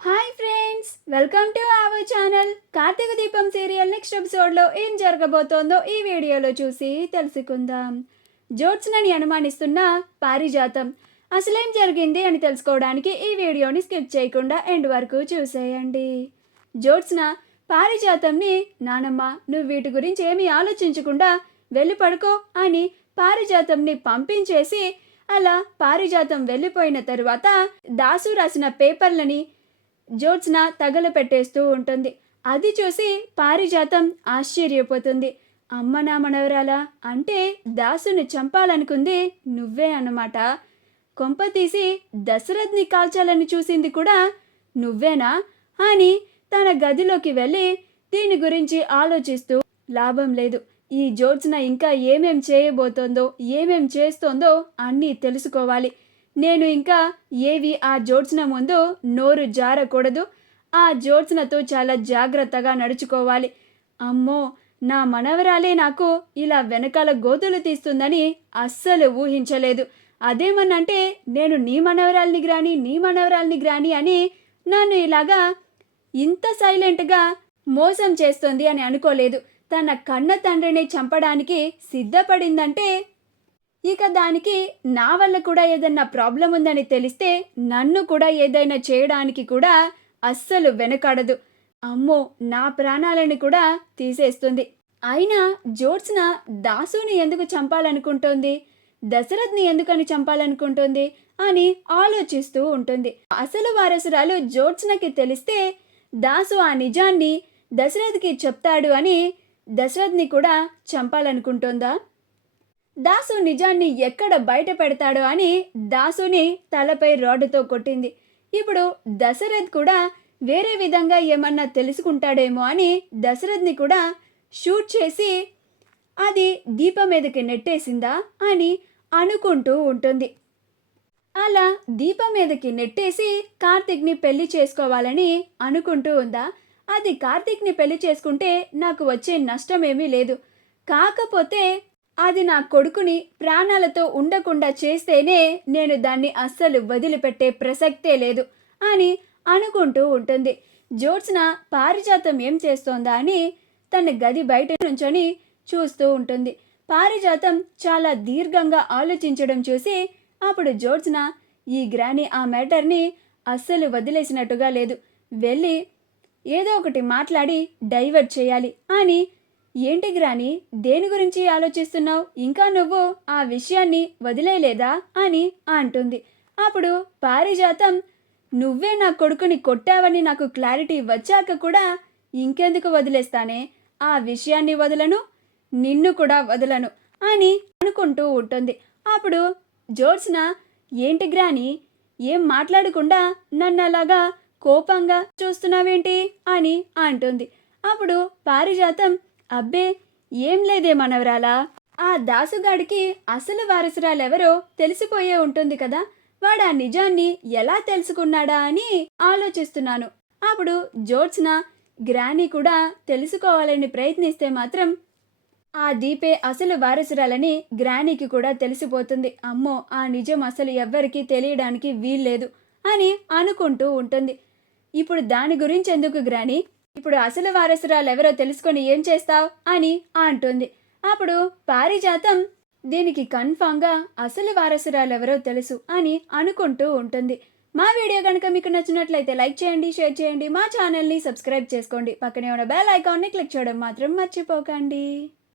Hi friends, welcome to our channel. Karthika Deepam serial next ఎపిసోడ్లో ఏం జరగబోతోందో ఈ వీడియోలో చూసి తెలుసుకుందాం. జ్యోత్స్నని అనుమానిస్తున్న పారిజాతం అసలేం జరిగింది అని తెలుసుకోవడానికి ఈ వీడియోని స్కిప్ చేయకుండా ఎండ్ వరకు చూసేయండి. జ్యోత్స్న పారిజాతంని, నానమ్మ నువ్వు వీటి గురించి ఏమీ ఆలోచించకుండా వెళ్ళి పడుకో అని పారిజాతంని పంపించేసి, అలా పారిజాతం వెళ్ళిపోయిన తరువాత దాసు రాసిన పేపర్లని జ్యోత్స్న తగలపెట్టేస్తూ ఉంటుంది. అది చూసి పారిజాతం ఆశ్చర్యపోతుంది. అమ్మ నా మనవరాలా, అంటే దాసుని చంపాలనుకుంది నువ్వే అన్నమాట. కొంపతీసి దశరథ్ని కాల్చాలని చూసింది కూడా నువ్వేనా అని తన గదిలోకి వెళ్ళి దీని గురించి ఆలోచిస్తూ లాభం లేదు. ఈ జ్యోత్స్న ఇంకా ఏమేం చేయబోతోందో, ఏమేం చేస్తోందో అన్నీ తెలుసుకోవాలి. నేను ఇంకా ఏవి ఆ జ్యోత్స్న ముందు నోరు జారకూడదు. ఆ జ్యోత్స్నతో చాలా జాగ్రత్తగా నడుచుకోవాలి. అమ్మో, నా మనవరాలే నాకు ఇలా వెనకాల గోతులు తీస్తుందని అస్సలు ఊహించలేదు. అదేమన్నంటే నేను నీ మనవరాల్ని గ్రాని అని నన్ను ఇలాగా ఇంత సైలెంట్గా మోసం చేస్తుంది అని అనుకోలేదు. తన కన్న తండ్రిని చంపడానికి సిద్ధపడిందంటే ఇక దానికి నా వల్ల కూడా ఏదన్నా ప్రాబ్లం ఉందని తెలిస్తే నన్ను కూడా ఏదైనా చేయడానికి కూడా అస్సలు వెనకాడదు. అమ్మో, నా ప్రాణాలను కూడా తీసేస్తుంది. అయినా జ్యోత్స్న దాసుని ఎందుకు చంపాలనుకుంటోంది, దశరథ్ని ఎందుకని చంపాలనుకుంటోంది అని ఆలోచిస్తూ ఉంటుంది. అసలు వారసురాలు జ్యోత్స్నకి తెలిస్తే దాసు ఆ నిజాన్ని దశరథ్కి చెప్తాడు అని దశరథ్ని కూడా చంపాలనుకుంటోందా? దాసు నిజాన్ని ఎక్కడ బయట పెడతాడో అని దాసుని తలపై రాడ్డుతో కొట్టింది. ఇప్పుడు దశరథ్ కూడా వేరే విధంగా ఏమన్నా తెలుసుకుంటాడేమో అని దశరథ్ని కూడా షూట్ చేసి అది దీపం మీదకి నెట్టేసిందా అని అనుకుంటూ ఉంటుంది. అలా దీపం మీదకి నెట్టేసి కార్తీక్ని పెళ్లి చేసుకోవాలని అనుకుంటూ ఉందా? అది కార్తీక్ని పెళ్లి చేసుకుంటే నాకు వచ్చే నష్టమేమీ లేదు. కాకపోతే అది నా కొడుకుని ప్రాణాలతో ఉండకుండా చేస్తేనే నేను దాన్ని అస్సలు వదిలిపెట్టే ప్రసక్తే లేదు అని అనుకుంటూ ఉంటుంది. జ్యోత్స్న పారిజాతం ఏం చేస్తోందా అని తన గది బయట నుంచొని చూస్తూ ఉంటుంది. పారిజాతం చాలా దీర్ఘంగా ఆలోచించడం చూసి అప్పుడు జ్యోత్స్న ఈ గ్రాని ఆ మ్యాటర్ని అస్సలు వదిలేసినట్టుగా లేదు, వెళ్ళి ఏదో ఒకటి మాట్లాడి డైవర్ట్ చేయాలి అని. ఏంటి గ్రాని, దేని గురించి ఆలోచిస్తున్నావు? ఇంకా నువ్వు ఆ విషయాన్ని వదిలేయలేదా అని అంటుంది. అప్పుడు పారిజాతం, నువ్వే నా కొడుకుని కొట్టావని నాకు క్లారిటీ వచ్చాక కూడా ఇంకెందుకు వదిలేస్తానే, ఆ విషయాన్ని వదలను, నిన్ను కూడా వదలను అని అనుకుంటూ ఉంటుంది. అప్పుడు జ్యోత్స్న, ఏంటి గ్రాని, ఏం మాట్లాడకుండా నన్ను అలాగా కోపంగా చూస్తున్నావేంటి అని అంటుంది. అప్పుడు పారిజాతం, అబ్బే ఏం లేదే మనవరాలా, ఆ దాసుగాడికి అసలు వారసురాలెవరో తెలిసిపోయే ఉంటుంది కదా, వాడు ఆ నిజాన్ని ఎలా తెలుసుకున్నాడా అని ఆలోచిస్తున్నాను. అప్పుడు జ్యోత్స్న, గ్రాని కూడా తెలుసుకోవాలని ప్రయత్నిస్తే మాత్రం ఆ దీపే అసలు వారసురాలని గ్రానీకి కూడా తెలిసిపోతుంది. అమ్మో, ఆ నిజం అసలు ఎవ్వరికీ తెలియడానికి వీల్లేదు అని అనుకుంటూ ఉంటుంది. ఇప్పుడు దాని గురించి ఎందుకు గ్రాని, ఇప్పుడు అసలు వారసురాలు ఎవరో తెలుసుకొని ఏం చేస్తావు అని అంటుంది. అప్పుడు పారిజాతం, దీనికి కన్ఫామ్గా అసలు వారసురాలు ఎవరో తెలుసు అని అనుకుంటూ ఉంటుంది. మా వీడియో కనుక మీకు నచ్చినట్లయితే లైక్ చేయండి, షేర్ చేయండి, మా ఛానల్ని సబ్స్క్రైబ్ చేసుకోండి, పక్కనే ఉన్న బెల్ ఐకాన్ని క్లిక్ చేయడం మాత్రం మర్చిపోకండి.